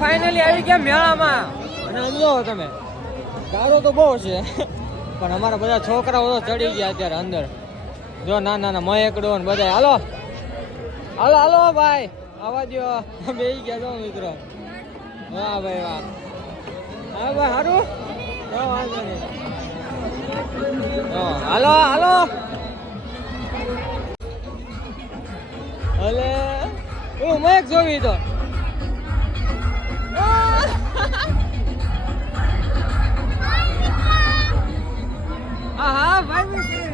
Finally આવી ગયા મેળામાં. અને સમજો તમે. ગારો તો બહુ છે. પણ અમારા બધા છોકરાઓ તો ચડી ગયા અત્યારે અંદર. જો ના ના ના મયકડો ને બધા હાલો. હાલો હાલો, ભાઈ. આવા દો બે ગયા છો મિત્રો. વાહ, ભાઈ, વાહ. હા, ભાઈ સારું હા વાંધો નહીં. હાલો હાલો. અલે હું મયક જોવી તો. હા ભાઈ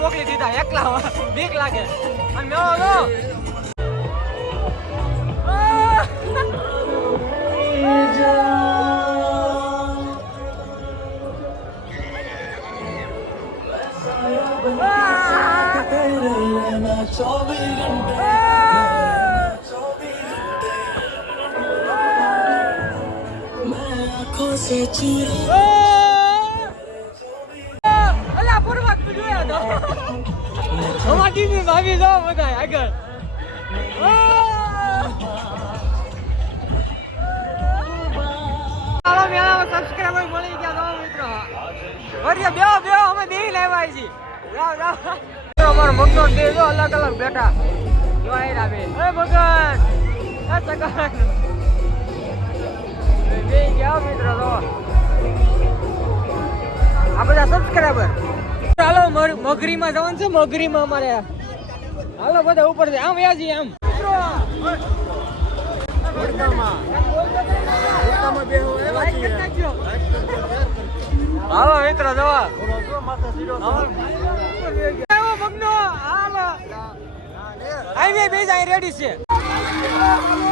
મોકલી દીધા એકલા બીક લાગે અને મેળો જો અલા વરિયા બે બે અમે બેહી લેવા જાઓ અમારો મગનો જો અલગ અલગ બેઠા. જો આયરા બે. એ મગન! એ સગન! બે ગયા મિત્રો તો. આ બધા સબસ્ક્રાઈબર ચાલો મગરીમાં જવાનું છે મગરીમાં અમારે. હાલો બધા ઉપર છે આમ વ્યા છીએ. આમ હાલો મિત્ર જવા હાઈવે બે જાય રેડી છે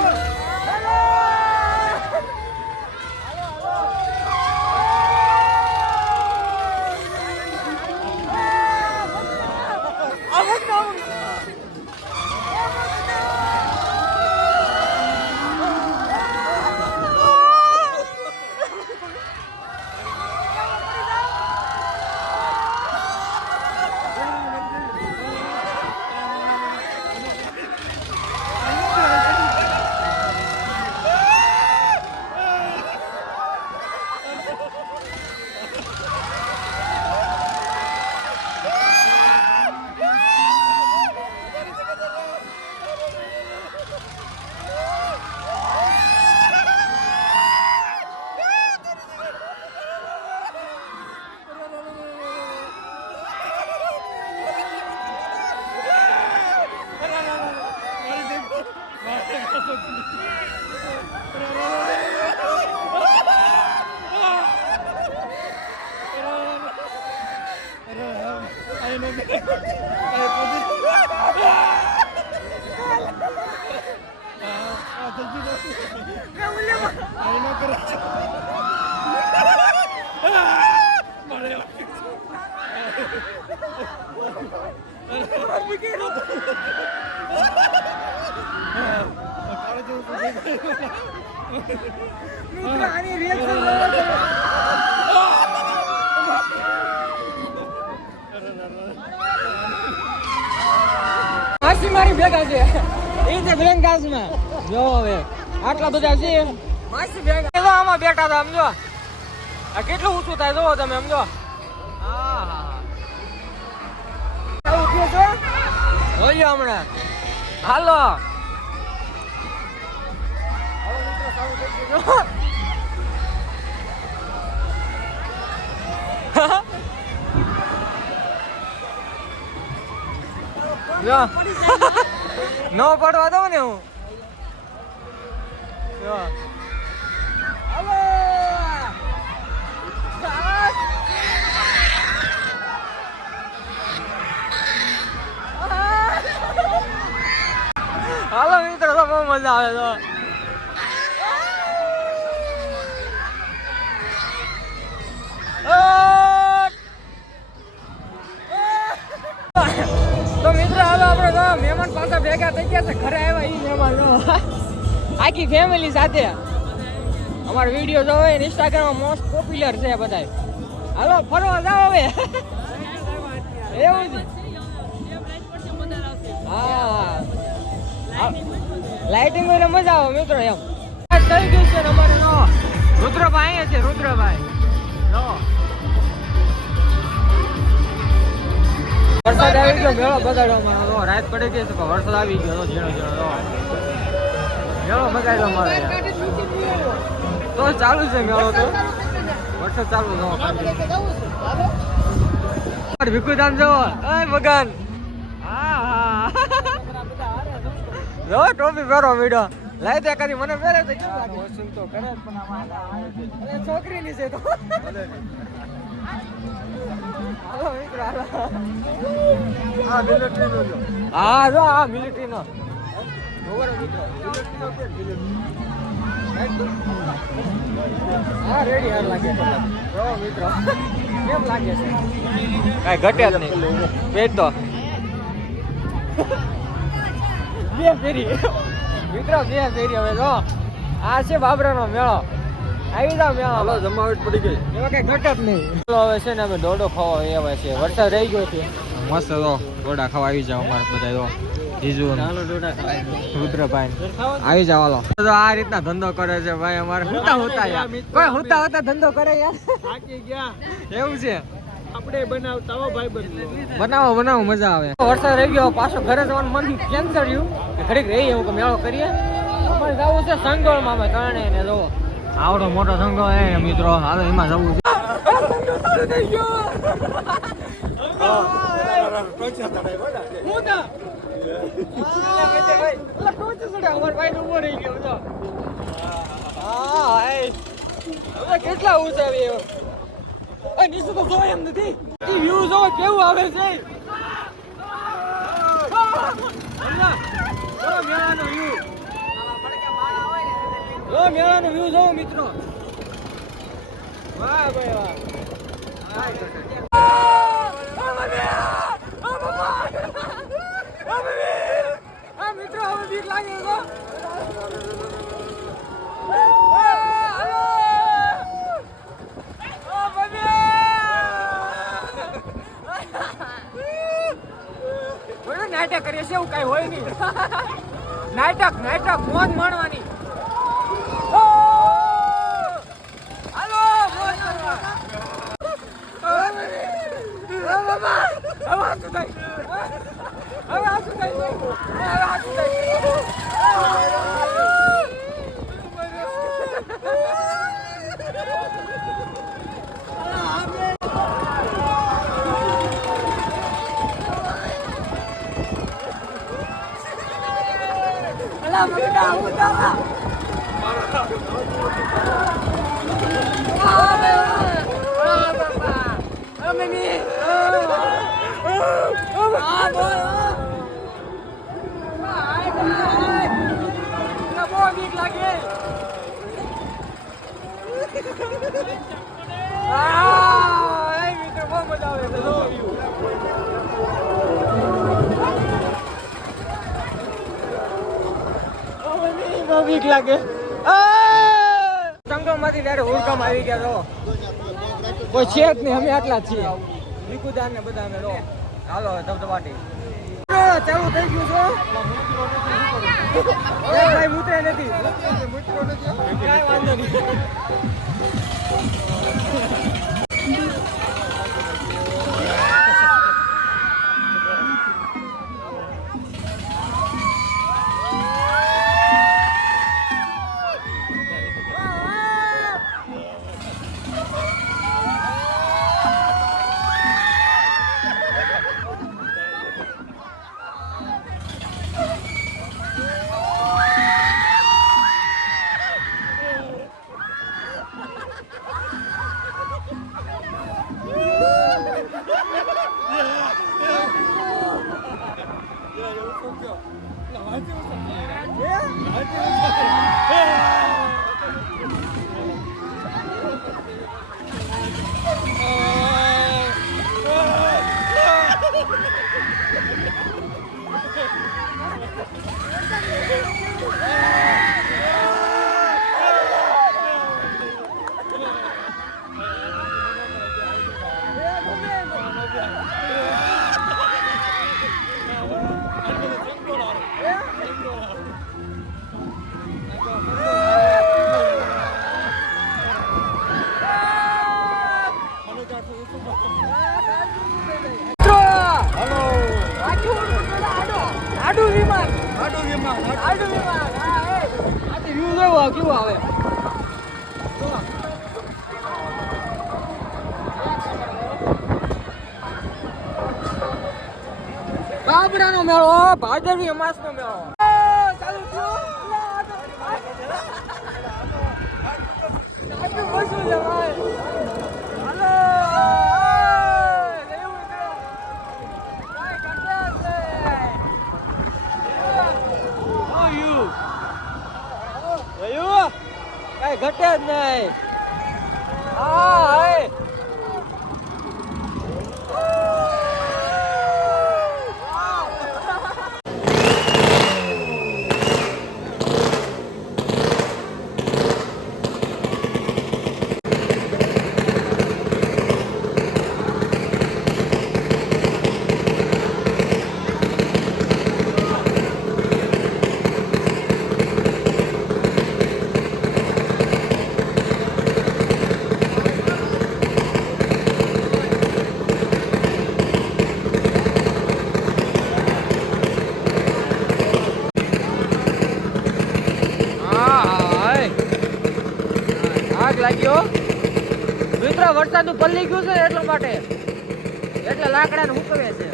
I don't know. મારી ભેગા છે. એ છે બ્રેન્કાસમાં જો હવે આટલા બધા છે. માસી ભેગા. એવા આમાં બેઠા હતા સમજો. આ કેટલું ઊંચું થાય જોવો તમે સમજો. હા હા આવું થયું છે? જોઈએ હમણાં. હાલો. નો પડવા દઉં ને હું. હાલો મિત્રો તો બહુ મજા આવે તો મહેમાન પાછા ભેગા થઈ ગયા છે, ઘરે આવ્યા એ મહેમાન. આખી ફેમિલી સાથે. અમારો વીડિયો જોવે ઇન્સ્ટાગ્રામમાં મોસ્ટ પોપ્યુલર છે બધા હાલો, ફરવા જાઓ હવે. એવું હા. લાઇટિંગ હોય મજા આવે મિત્રો એમ. થઈ ગયું છે અમારે નો. રુદ્રભાઈ છે, રુદ્રભાઈ. નો. વરસાદ આવી ગયો મેળો બગાડ્યો મારો રાત પડી ગઈ પણ વરસાદ આવી ગયો ઝીણો ઝીણો મેળો બગાડ્યો યાર. તો ચાલુ છે મેળો તો. વરસાદ ચાલુ છે ભીખુદાન જવો. એ ભગવાન. જો ટોપી પહેરો વીડો. લાઈ દે કદી મને પહેરે તો કેવું લાગે? વસુલ તો કરે પણ છોકરીની છે તો. હા જો આ મિલિટરી હા રેડી લાગે મિત્રો કેમ લાગે છે કાંઈ જ નહીં પેટ તો બે ફેરી મિત્રો બે ફેરી હવે જો આ છે બાબરાનો મેળો. આવી જાવ મેળો હાલો જમાવટ પડી ગઈ. એમાં કઈ ઘટ નહીં. ચાલો હવે છે ને અમે દોડો ખાવા આવ્યા છે વરસાદ રહી ગયો છે. મસ્ત તો. દોડા ખાવા આવી જાવ અમારે બધા જો જીજુ ચાલો દોડા ખાવા રુદ્રભાઈ આવી જાવ હાલો. તો આ રીતના ધંધો કરે છે ભાઈ અમારે. હુતા હુતા યાર. કોઈ હુતા હુતા ધંધો કરે યાર. થાકી ગયા. એવું છે. આપણે બનાવતા ભાઈ બનાવો બનાવો મજા આવે. વરસાદ રહી ગયો પાછો ઘરે જવાનું મન કેન્સલ રહ્યું ઘડીક રહી એવું કે મેળો કરીએ. અમારે જવું છે સંગોળમાં અમે ત્રણે ને જો આવડો મોટો સંઘો હે મિત્રો હાલો એમાં જવું છે કેટલા ઊંચા નીચે તો જોય એમ નથી વ્યૂ જો કેવું આવે છે મેળાનો વ્યૂ જો મેળાનો વ્યૂ જોવો મિત્રો. વાહ ભાઈ, વાહ. નાટક કરીએ છે એવું કઈ હોય નહીં. નાટક નાટક, મોજ માણવાની. હવે આ શું થાય? હવે આ શું થાય? હવે આ શું થાય? અલા, મને ના આવું ના. આ બાબા! આ બાબા! આ મમ્મી! આ! આ બોલ! હાય, હાય! મને બહુ બીક લાગે. આ! એ મિત્રો, બહુ મજા આવે છે. જો view. ઓ મમ્મી, બીક લાગે જંગલમાંથી ત્યારે હુરકામ આવી ગયા તો કોઈ છે જ નહીં અમે આટલા છીએ. નિકુદાર ને બધા અમે લો. હાલો ધબધબાટી ચાલુ થઈ ગયું છો. એક ભાઈ મૂતરે નથી. કાંઈ વાંધો નહીં. Yeah. જોવો કેવું આવે? બાબડાનો મેળો ભાદરવી અમાસનો મેળો. ચાલુ થયો આટલું ઓછું છે ભાઈ હાલો એવું છે કાંઈ કરતા જ નહીં. Oh, you. જોયું? કાંઈ ઘટે જ નહીં. હા હે હાય. આગ લાગ્યો વરસાદનું પલ્લી ગયું છે એટલા માટે. એટલે લાકડાને હુકવે છે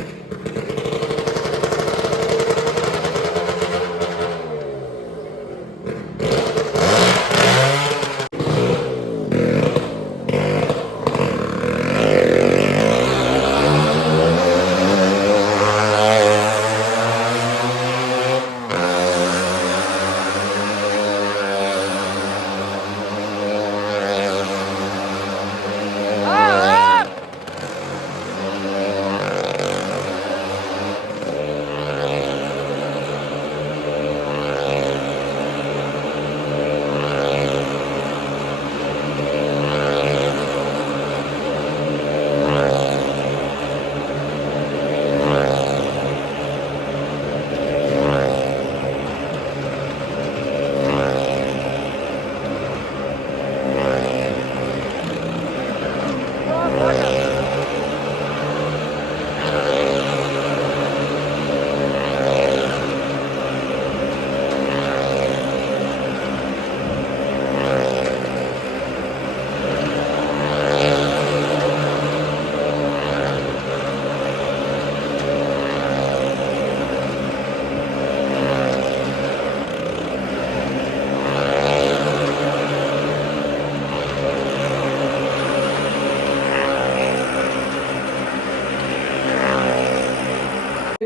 આ, આ.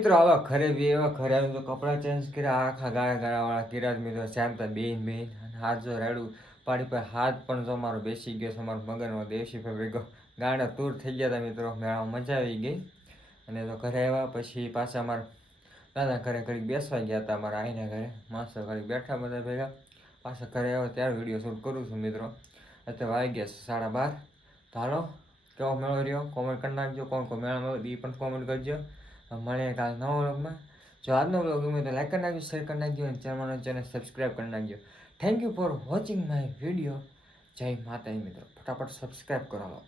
મિત્રો આવા ઘરે બી એવા ઘરે આવીને તો કપડાં ચેન્જ કર્યા, આખા ગાળા ગાળાવાળા કર્યા જ મિત્રો જામતા બેન બેન હાથ જો રેડું, પાડી પર હાથ પણ જો મારો બેસી ગયો છે, મારો મગનમાં દેશી ભાઈ ભેગો ગાણા તૂર થઈ ગયા હતા મિત્રો, મેળામાં મજા આવી ગઈ. અને તો ઘરે આવ્યા પછી પાછા મારા દાદા ઘરે ઘડીક બેસવા ગયા હતા મારા આઈના ઘરે. માસ્ટર ઘડીક બેઠા બધા ભેગા. પાછા ઘરે આવ્યો ત્યારે વીડિયો શૂટ કરું છું મિત્રો. અત્યારે વાગી ગયા છે સાડા બાર. તો હાલો, કેવો મેળો રહ્યો? કોમેન્ટ કરી નાખજો. કોણ કોણ મેળો મળ્યો એ પણ કોમેન્ટ કરજો. મળીએ કાલ નવો વ્લોગમાં. જો આજનો વ્લોગ ગમે તો લાઈક કરી નાખજો શેર કરી નાખજો અને ચેનલ ચેનલ સબસ્ક્રાઈબ કરી નાખજો. Thank you for watching my video જય માતાજી મિત્રો. ફટાફટ સબસ્ક્રાઈબ કરો.